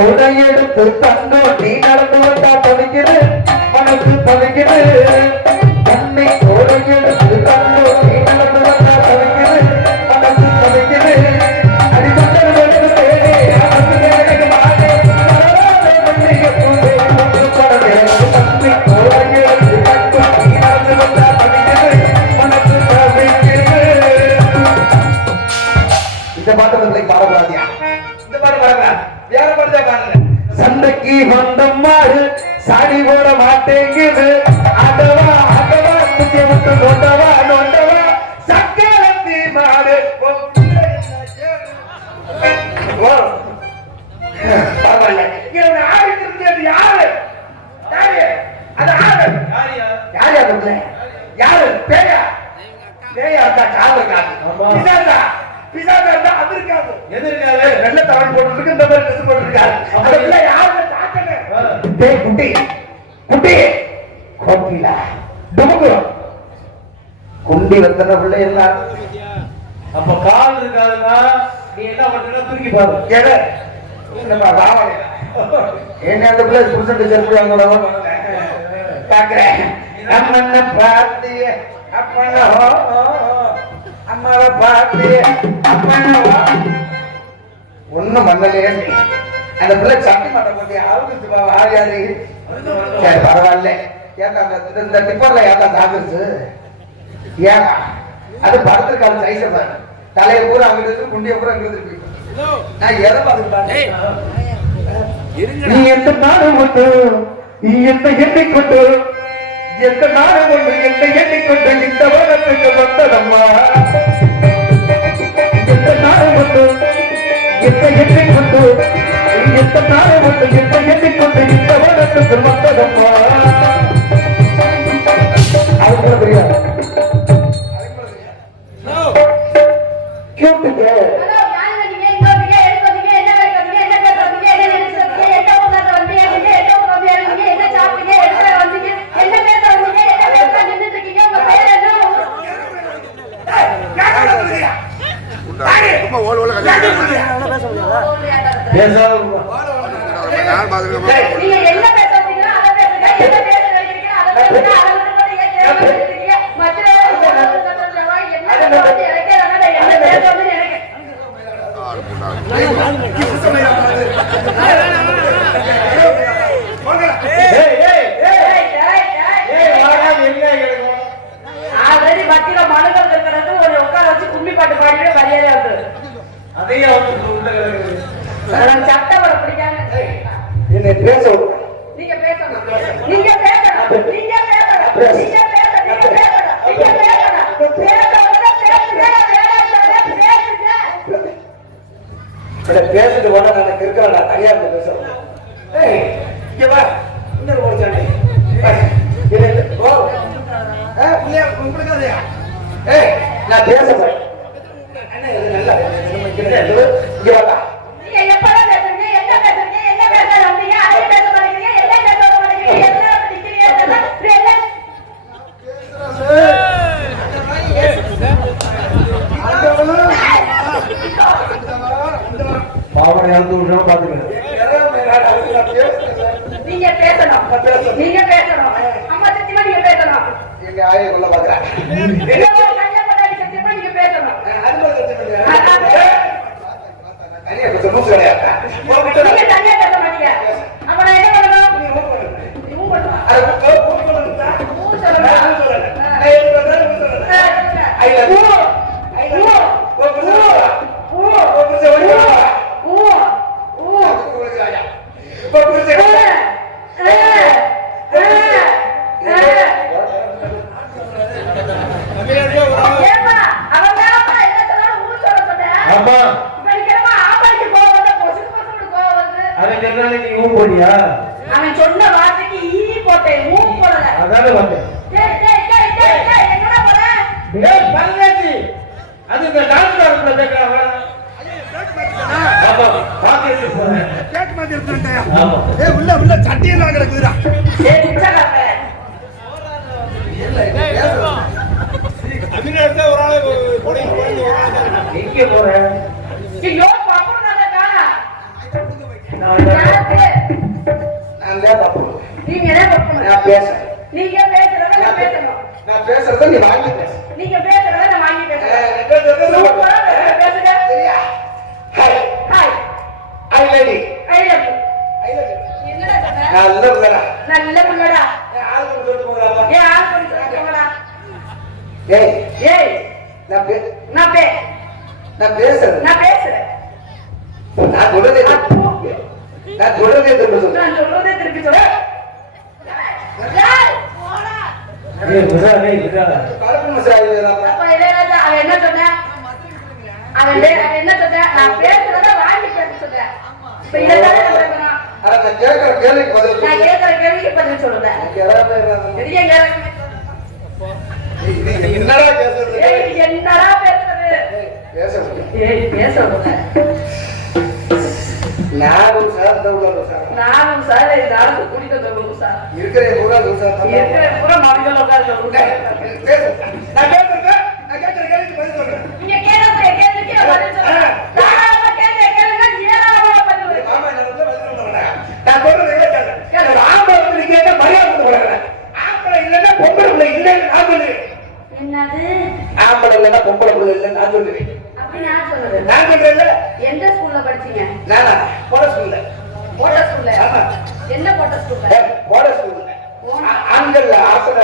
எடுத்து தந்தோ நீ நடந்து வந்தா தவிக்குது மனசு தவிக்குது தன்னை தோடை எடுத்து தந்தோ நீ நடந்து வந்தா தவிக்குது மனசு தவிக்குது சண்டைக்கு வந்த மாடு சாடி போட மாட்டேங்குது அதவா அதவா குச்சி விட்டு நோண்டவா நோண்டவா சக்காலத்தி மாடு யாரு அது ஆறு யாரு யாரு பேயா பேயா காது காது பிசாசா இருந்தா அது இருக்காது எது இருக்காது வெள்ளை தவணை போட்டுருக்கு இந்த மாதிரி ட்ரெஸ் போட்டுருக்காரு அதுல யாரு தாக்கல டேய் குட்டி குட்டி கோப்பில டுமுகு குண்டி வந்தன புள்ள எல்லாம் அப்ப கால் இருக்காதுன்னா நீ என்ன பண்றீங்க தூக்கி பாரு கேள நம்ம ராவண என்ன அந்த புள்ள புருஷன் செல்ஃபி வாங்கறவங்க பாக்குறேன் அம்மன்ன பாத்தி அப்பன அம்மாவை பார்த்து அப்பா ஒன்னும் பண்ணலையே அந்த பிள்ளை சட்டி மாட்ட போட்டி ஆளுக்கு ஆரியாது சரி பரவாயில்ல ஏன்னா இந்த டிப்பர்ல ஏன்னா சாப்பிடுச்சு ஏன்னா அது படுத்திருக்காது சைஸ பாரு தலையை பூரா அங்கிட்டு குண்டிய பூரா அங்கிட்டு நான் எதை பார்த்துக்கிட்டேன் நீ எந்த நாடு கொண்டு நீ எந்த எண்ணெய் கொண்டு எந்த நாடு கொண்டு எந்த எண்ணெய் கொண்டு இந்த வருடத்துக்கு வந்ததம்மா எந்த நாடு கொண்டு எந்த எண்ணெய் கொண்டு எந்த நாடு கொண்டு எந்த எண்ணெய் கொண்டு இந்த வருடத்துக்கு வந்ததம்மா அது கூட தெரியாது கேட்டுக்க பேசிட்டு போனா எனக்கு இருக்கிற தனியா பேசுறேன் நான் பேசுறேன் நீங்க பேசணும் அம்மா சத்தியமா நீங்க பேசணும் எங்க ஆயை கொள்ள பாக்குறேன் நீங்க பேசணும் தனியா பேச மூச்சு கிடையாது நீங்க தனியா பேச மாட்டீங்க அப்ப நான் என்ன பண்ணணும் அவன் சொன்ன வார்த்தைக்கு ஈ போட்டேன் மூ போடல அதானே வந்தேன் எங்கடா போற டேய் பல்லச்சி அது இந்த டான்ஸ் ஆடுற கேக்குறாங்க ஆமா பாக்கெட் போறேன் கேக் மாதிரி எடுத்துட்டேன் ஆமா ஏய் உள்ள சட்டியெல்லாம் கிடக்குதுடா ஏய் நிச்சல இல்ல அபினேஷ் ஒரு ஆளு போடி ஒரு ஆளு எங்க போற ஐயோ பாப்பா நான் நான் தான் தப்பு. நீங்க தான் தப்பு. நான் பேசுறேன். நீங்க பேசுறத நான் பேசணும். நான் பேசுறத நீ வாங்கி பேசு. நீங்க பேசுறத நான் வாங்கி பேசுறேன். சூப்பரா பேசுங்க. சரியா? Hi. Hi. I lady. I love you. I love you. என்னடா சொன்ன? நல்ல புள்ளடா. நல்ல புள்ளடா. ஏய் ஆளு கொண்டு சொல்லிட்டு போங்கடா. ஏய் ஆளு கொண்டு சொல்லிட்டு போங்கடா. ஏய் ஏய் நான் பேசுறேன். நான் சொல்றதே திருப்பி சொல்லு. ஏய் போடா. ஏய் விடா. கருப்பு மசாலா இல்லடா. அப்ப இளையராஜா அவன் என்ன சொன்னா? அவன் என்ன சொன்னா? நான் பேசுறத வாங்கி பேச சொன்னேன். இப்ப இதெல்லாம் பேசணும். அட நான் கேக்குற கேள்விக்கு பதில் சொல்லு. நான் கேக்குற கேள்விக்கு பதில் சொல்றேன். பெரிய கேள்வி. என்னடா பேசுறது? ஏய் என்னடா பேசுறது? பேசுறது. ஏய் பேசுறது. நானும் சார் தவுல சார். நானும் சார் எல்லாரும் குடிக்க சொல்லுங்க சார். இருக்கிற பூரா லூசா தான். இருக்கிற பூரா மதியம் உட்கார்ந்து சொல்லுங்க. நான் கேக்குறேன். நான் கேக்குற கேள்விக்கு பதில் சொல்றேன். நீங்க கேக்குற கேள்விக்கு பதில் சொல்லுங்க. தாராளமா கேளுங்க ஏராளமா பதில் சொல்லுங்க. மாமா என்ன பதில் சொல்றேன். நான் சொல்றது கேளுங்க. ஒரு ஆம்பளை வந்து நீங்க என்ன மரியாதை கொடுக்கறீங்க? ஆம்பளை இல்லன்னா பொம்பளை புள்ள இல்லன்னு நான் சொல்றேன். என்னது? ஆம்பளை இல்லன்னா பொம்பளை புள்ள இல்லன்னு நான் சொல்றேன். அப்படி நான் சொல்றது. நான் சொல்றேன்ல. எந்த ஸ்கூல்ல படிச்சீங்க? நானா போட ஸ்கூல்ல. போட்ட ஸ்கூல்ல. ஆமா. என்ன போட்ட ஸ்கூல்ல? போட ஸ்கூல்ல. ஆண்கள் ஆசன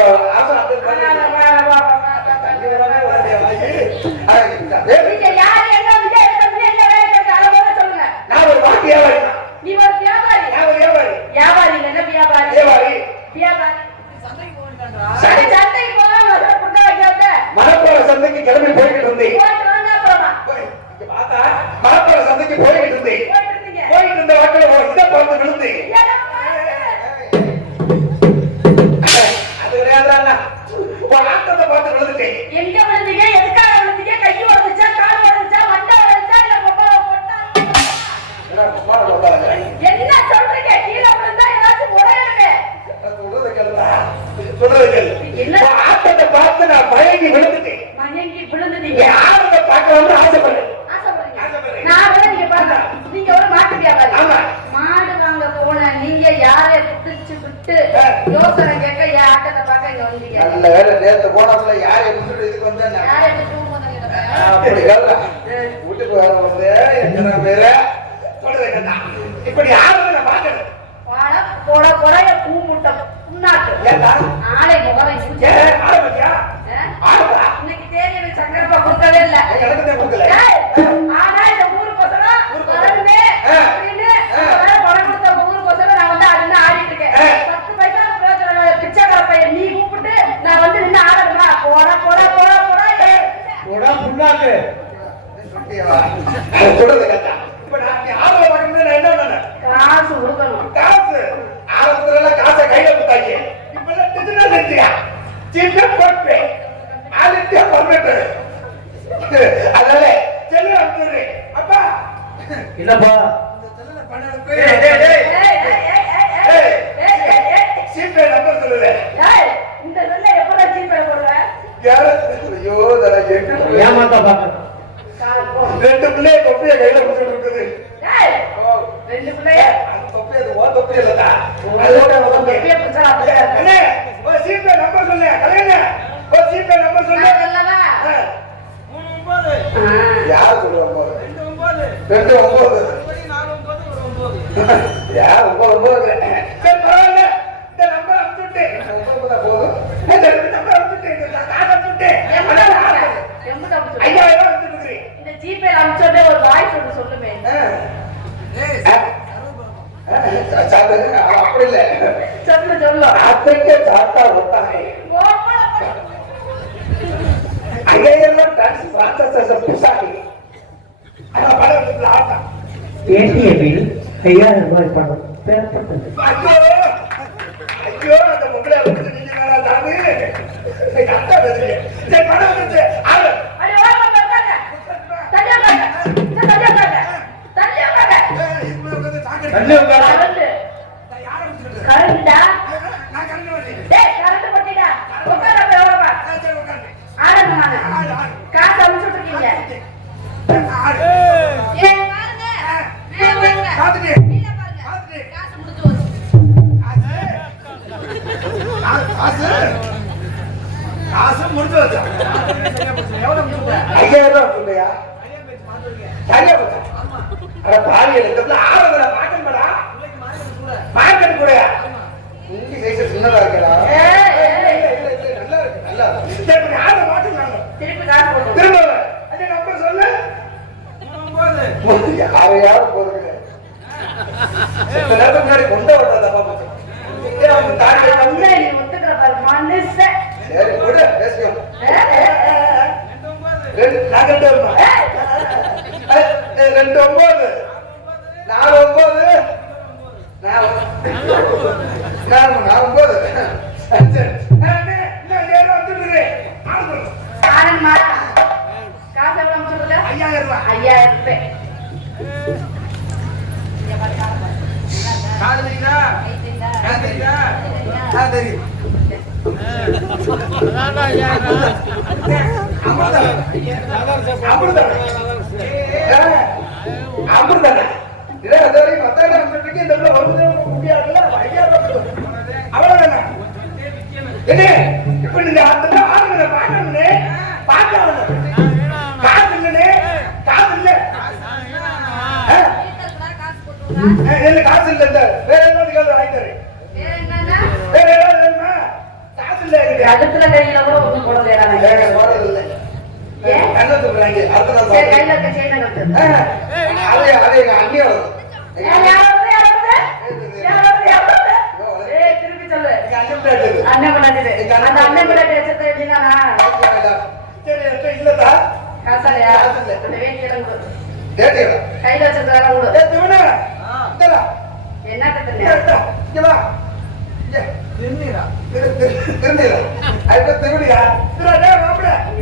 நீங்க யார் என்ன வேலை கேட்க சொல்லுங்க. நான் ஒரு வாக்கு வியாபாரி. நீ ஒரு வியாபாரி. நான் ஒரு வியாபாரி. வியாபாரி என்ன வியாபாரி? வியாபாரி. சந்தைக்கு போகாம புட்ட வைக்காத. மணப்போற சந்தைக்கு கிளம்பி போயிட்டு இருந்தேன். மணப்போற சந்தைக்கு போயிட்டு இருந்தேன். போயிட்டு இருந்த வாக்கில ஒரு இதை பார்த்து விழுந்தேன். அது கிடையாதுடா. ஒரு ஆட்டத்தை பார்த்து விழுந்துட்டேன். எங்க விழுந்தீங்க? எதுக்காக விழுந்தீங்க? கை உடைச்சா, கால் உடைச்சா, மண்டை உடைச்சா, இல்ல கொப்பள போட்டா? என்ன சொல்றீங்க? கீழே விழுந்தா ஏதாச்சும் உடையணுமே. சொல்றது கேளு. ஆட்டத்தை பார்த்து நான் மயங்கி விழுந்துட்டேன். மயங்கி விழுந்துட்டீங்க. ஆட்டத்தை பார்க்கணும்னு ஆசைப்படுறேன். நான் கூட நீங்க பாருங்க. நீங்க ஒரு மாட்டு வியாபாரி. ஆமா. மாடு வாங்க போன நீங்க யாரை புடிச்சு விட்டு யோசனை கேட்க என் ஆட்டத்தை பார்க்க இங்க வந்தீங்க. நல்ல வேலை நேத்து போனதுல யாரை விட்டுட்டு இதுக்கு வந்தேன். யாரை விட்டு போனீங்க? அப்படி கேள்ல. வீட்டுக்கு வர வந்து எத்தனை பேரு சொல்றது கேட்டா. இப்படி யாரும் நான் பாக்குறேன். போட போட பூ முட்டை புண்ணாக்கு. ஏண்டா? ஆளை முகரம் யூஜே. ஆளை பத்தியா? ஆளா? இன்னைக்கு தேதியில சங்கரப்பா கொடுக்கவே இல்ல. எனக்கு தான் கொடுக்கல. ஆனா இந்த ஊருக்கோசரம் வரணுமே அப்படின்னு பணம் கொடுத்த ஊருக்கோசரம் நான் வந்து அதுன்னு ஆடிட்டு இருக்கேன். 10 பைசா பிரயோஜனம் பிச்சைக்கார பையன் நீ கூப்பிட்டு நான் வந்து நின்று ஆடணுமா? போட போட போட போட போடா புண்ணாக்கு. சொல்றது கேட்டா. இப்ப நான் ஆளை பார்க்கணும்னா நான் என்ன பண்ணேன்? காசு கொடுக்கணும். காசு ஆரம்பத்துல எல்லாம் காசை கையில கொடுத்தாங்க. இப்ப எல்லாம் டிஜிட்டல் எடுத்தியா? சின்ன போட்டு ஆலிட்டியா பர்மிட். அதனால செல்ல அனுப்புறே. அப்பா இல்லப்பா. செல்ல பணம் அனுப்பு. சீப்பே நம்பர் சொல்லுங்க. இந்த செல்ல எப்படா சீப்பே போடுற? யாரு? ஐயோ தர கேட்டு ஏமாத்தா பாக்க. ரெண்டு பிள்ளைய தொப்பிய கையில பிடிச்சிட்டு இருக்குது. ரெண்டு பிள்ளைய அந்த தொப்பி அது ஓ தொப்பி இல்லடா. அதோட தொப்பிய பிடிச்சா அப்படியே. அண்ணே ஓ சீப்பே நம்பர் சொல்லு. கலைஞா ஓ சீப்பே நம்பர் சொல்லு. சொல்லவா? 39 யார் சொல்லுவாங்க? 29 யார் 9 சரி பரவாயில்ல. இந்த நம்பர் அனுப்பிட்டு 9 போதும். இந்த நம்பர் அனுப்பிட்டு காசு அனுப்பிட்டு ஐயா அனுப்பிட்டு இந்த ஜிபேல அனுப்பிச்சோட ஒரு வாய்ஸ் ஒன்று சொல்லுமே. அப்படி இல்ல சொல்லு சொல்லு. அத்தைக்கு சாத்தா ஒட்டாங்க. ஐயெல்லாம் டாக்ஸ் ப்ராசஸ் புசாக்கி. ஆனா பணம் ஆட்டா. ஏடிஎம்மில் 5000 ரூபாய் பணம் பெறப்பட்டது. ஐயோ அந்த முகலை வந்து நீங்க வேற தானே. கரெக்டா பேசுறீங்க. சரி பணம் வந்து ஆளு. அட வா வா உட்காருங்க. தள்ளியா உட்காருங்க. தள்ளியா உட்காருங்க. தள்ளியா உட்காருங்க. தள்ளி உட்காரு. கரண்டா? நான் கரண்ட் வரேன். டேய் கரண்ட் பட்டிடா. உட்கார போய் ஓரமா. சரி உட்காருங்க. ஆடுங்க நானு. காசு அனுப்பிச்சிட்டு இருக்கீங்க. ஆடு. ஏய் பாருங்க. மேல பாருங்க. பாத்துட்டு. கீழ பாருங்க. பாத்துட்டு. காசு முடிஞ்சு போச்சு. காசு முடிச்சு வச்சா எவ்வளவு முடிச்சுட்ட? 5000 ரூபாய் சொல்லையா சரியா போச்சா அட பாவியல் இந்த பிள்ளை ஆளுங்கள பாக்கணும்டா மார்க்கெட் கூடயா இங்க சைஸ் சின்னதா இருக்கடா நல்லா இருக்கு நல்லா இருக்கு சரி ஆளை மாத்துறாங்க திருப்பி காசு போடு. திரும்ப அத நம்பர் சொல்லு யாரையாவது போதுங்க சில நேரத்துக்கு முன்னாடி கொண்ட விட்டா தப்பா போச்சு அவங்க தாண்டி அவனே நீ ஒத்துக்கிற பாரு மனுஷன். சரி கூட பேசுங்க நான் கண்டு வருமா 2 9 4 9 ஆனந்த்மா, காசு எவ்வளவு முடிச்சுருக்க? 5000 ரூபாய் 5000 ரூபாய். காதலிடா. காதலிடா. தெரியும் காசு இல்ல வேற என்ன ஆயிட்டாரு வேற என்னன்னா? வேற ஏதாவது வேணுமா காசு இல்ல அடுப்புல கையில கூட ஒண்ணும் போட வேணாம். ஏன்? சரி, கையில இருக்க செயினை கட்டு. ஏய், திருப்பி சொல்லு. அண்ணன் பொண்டாட்டி. அந்த அண்ணன் பொண்டாட்டி வச்சதை எப்படின்னா, காசாலையா? அந்த வேட்டியெல்லாம் கொடு. கையில வச்சதெல்லாம் கொடு. என்ன கத்துன?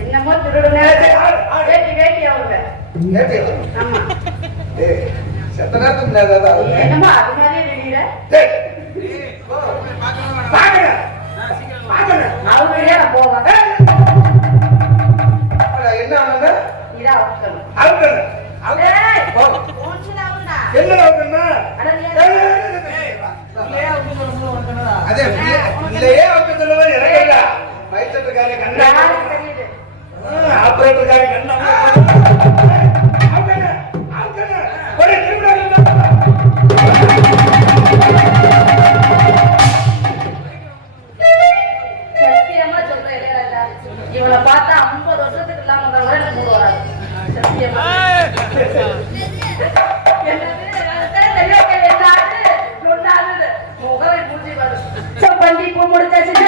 என்னமோ திருடுன. வேட்டி அவங்க. ஆமா. என்னமோ அது மாதிரியே தெரியுற. அவங்க வழியா நான் போவேன். இதா அவசரம். ஏய், ஒண்ணுதான் அவன்டா. அட நீ அதே இல்லையே அவங்க சொல்லுவது இறங்கல வயிற்றுக்காரே கண்ணா யாருக்கு தெரியுது? ஆபரேட்டர்காரே கண்ணா அவங்க ஒரே திரும்ப சத்தியமா சொல்றேன் இல்லையா, இவனை பார்த்தா 50 வருஷத்துக்கு இல்லாம கூட எனக்கு மூடு வராது. சத்தியமா. பண்டி பூ முடிச்சாச்சு.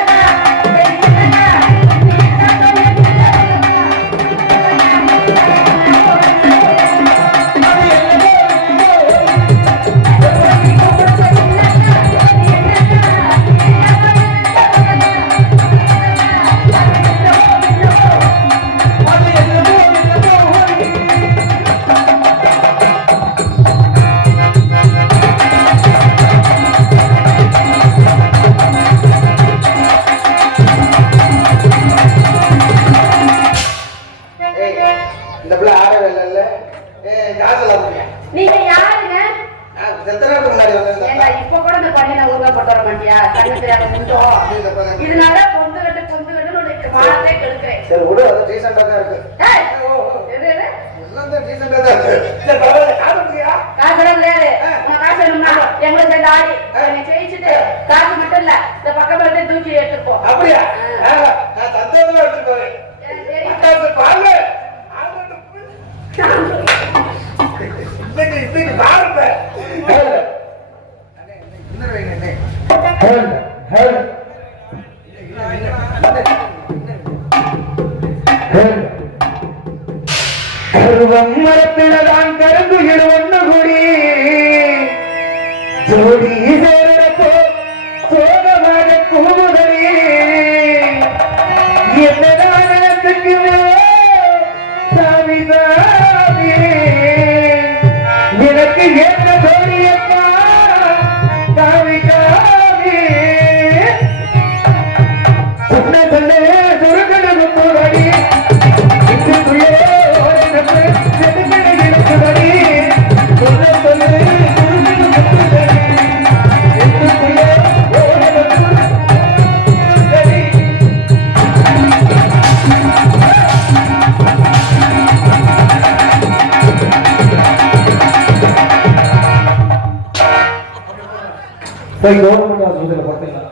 நீங்க யாருங்க? ஏண்டா இப்ப கூட இந்த பண்ணி நான் ஊருகா போட்டு வர மாட்டியா? கண்ணு தெரியாத முண்டோம். இதனால பொந்து கட்டு உனக்கு மானத்தை கெடுக்கிறேன். சரி விடு அது டீசெண்டா தான் இருக்கு ஏய், எது எது? எல்லாம் தான் டீசெண்டா தான் இருக்கு சரி பரவாயில்ல காசு முடியா காசெல்லாம் கிடையாது. உனக்கு காசு வேணும்னா எங்களுக்கு சேர்ந்து ஆடி நீ ஜெயிச்சுட்டு காசு மட்டும் இல்ல இந்த பக்கம் இருந்து தூக்கி எடுத்துப்போம். அப்படியா நான் சந்தோஷமா எடுத்துட்டு போறேன் அட்டாசு பாருங்க இன்னைக்கு பாருங்க மரத்தினதான் கருங்குகிற ஒண்ணு கூடி ஜோடி சேரப்போ சோகமாக கூமுதறி என்னதான் நடத்துக்குமே சாமி சாமி எனக்கு என்ன ஜோடியப்பா சாமி சாமி சொன்ன சொல்ல சுருக்கணும் போராடி இதுக்குள்ளே ஓடினது செதுக்கணை எடுத்தபடி சொல்ல சொல்ல சுருக்கணும் போராடி இதுக்குள்ளே ஓடினது போய் கவர்மெண்ட் ஹாஸ்பிட்டல் பார்த்தீங்களா?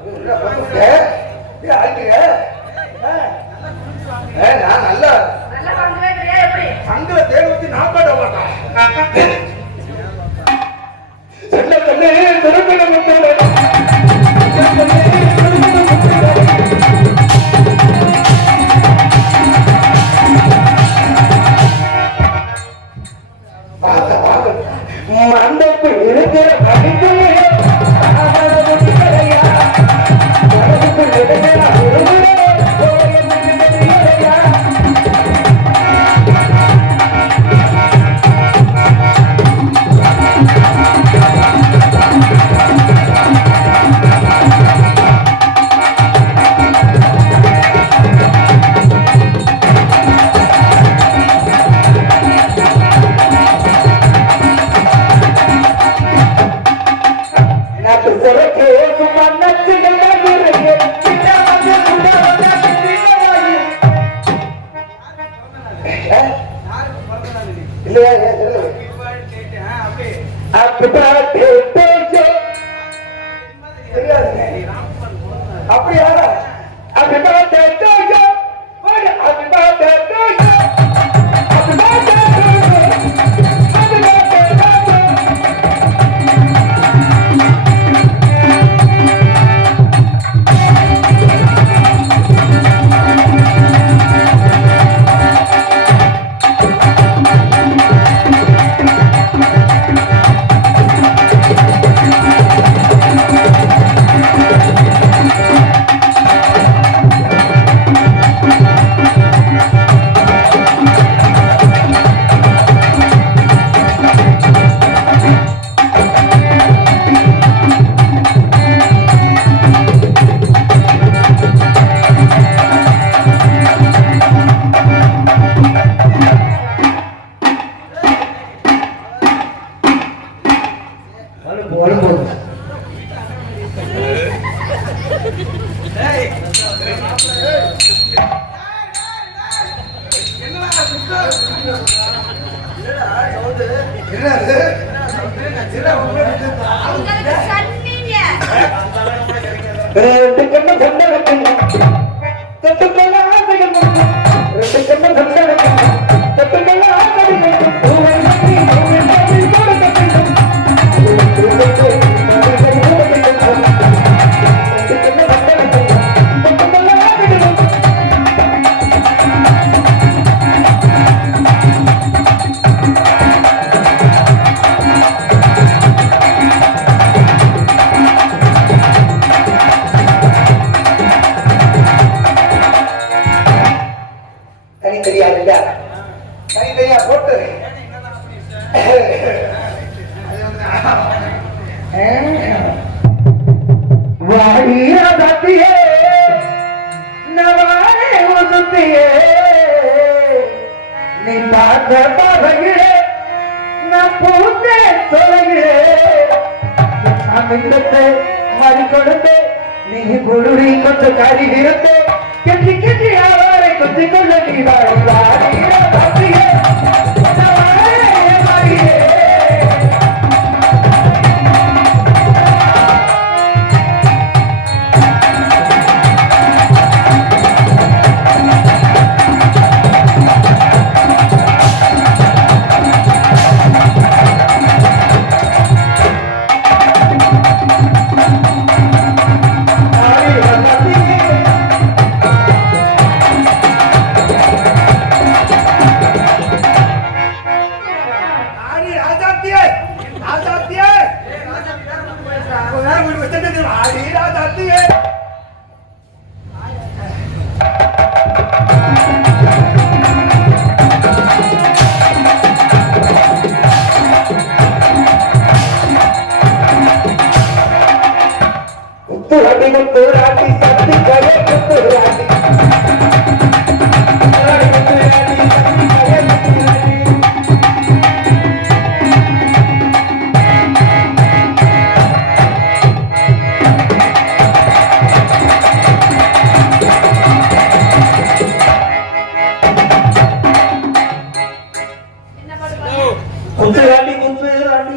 நான் நல்ல நல்லா பண்றவே தெரியாது எப்படி சங்கல தேடி வச்சு நான் பாட மாட்டேன். மண்டப்பு இருக்கிற படிக்கையே அப்படியா? தனித்தனியா போட்டு வாடியா தத்தியே நவாரே உசுத்தியே நீ பார்த்த பாதையிலே நான் பூத்தே தொலைகிறே அமிர்தத்தை மாறி கொடுத்து நீ குருடி கொஞ்சம் கறி விருத்து கெட்டி கெட்டி ஆவாரை குத்தி கொள்ள நீ வாடியா தத்தியே நவாரே மாறியே முத்துராட்டி சக்தி கலை முத்துராட்டி முத்துராட்டி முத்துராட்டி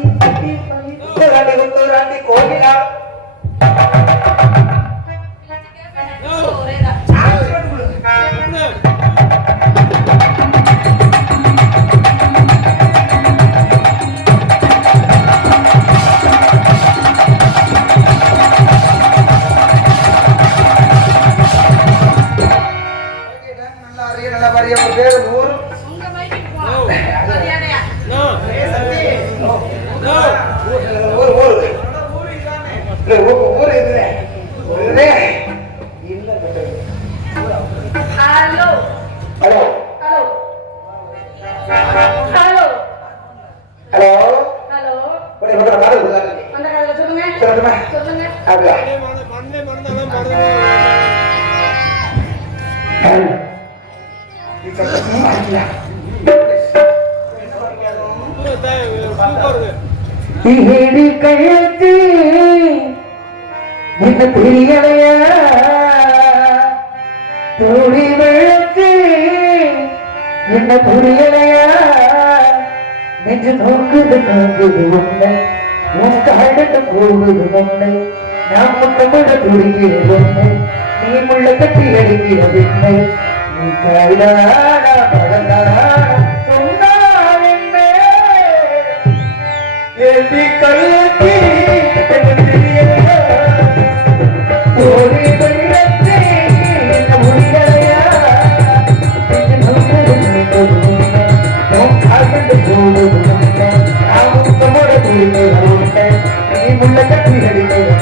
முத்துராட்டி முத்துராட்டி கோவிலா ஊரு ஊரு இல்ல ஊரு இதுல ஊரே இல்ல hello hello hello hello hello hello ஒரு பக்கம் பாரு உதாரணம் அந்த காலத்துல சொல்லுங்க சொல்லுமா சொல்லுங்க அப்படியா திகேடி கையெழுத்து என்ன தெரியலையா தோழி விளக்கு என்ன புரியலையா நெஞ்சு நோக்குது உன்னை உன் காடுக்கு போகுது உன்னை நான் முட்டமிட துடிக்கிறது உன்னை நீ முள்ள கட்டி அடிக்கிறது என்னை நீ கைதானா படந்தானா சொன்னால் என்ன ஏதி கழுத்தி ஓடி வெள்ளத்தே என்ன முடியலையா நெஞ்சு நோக்குது உன் காடுக்கு போகுது உன்னை நான் முட்டமிட துடிக்கிறது உன்னை நீ முள்ள கட்டி அடிக்கிறது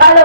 ஹலோ.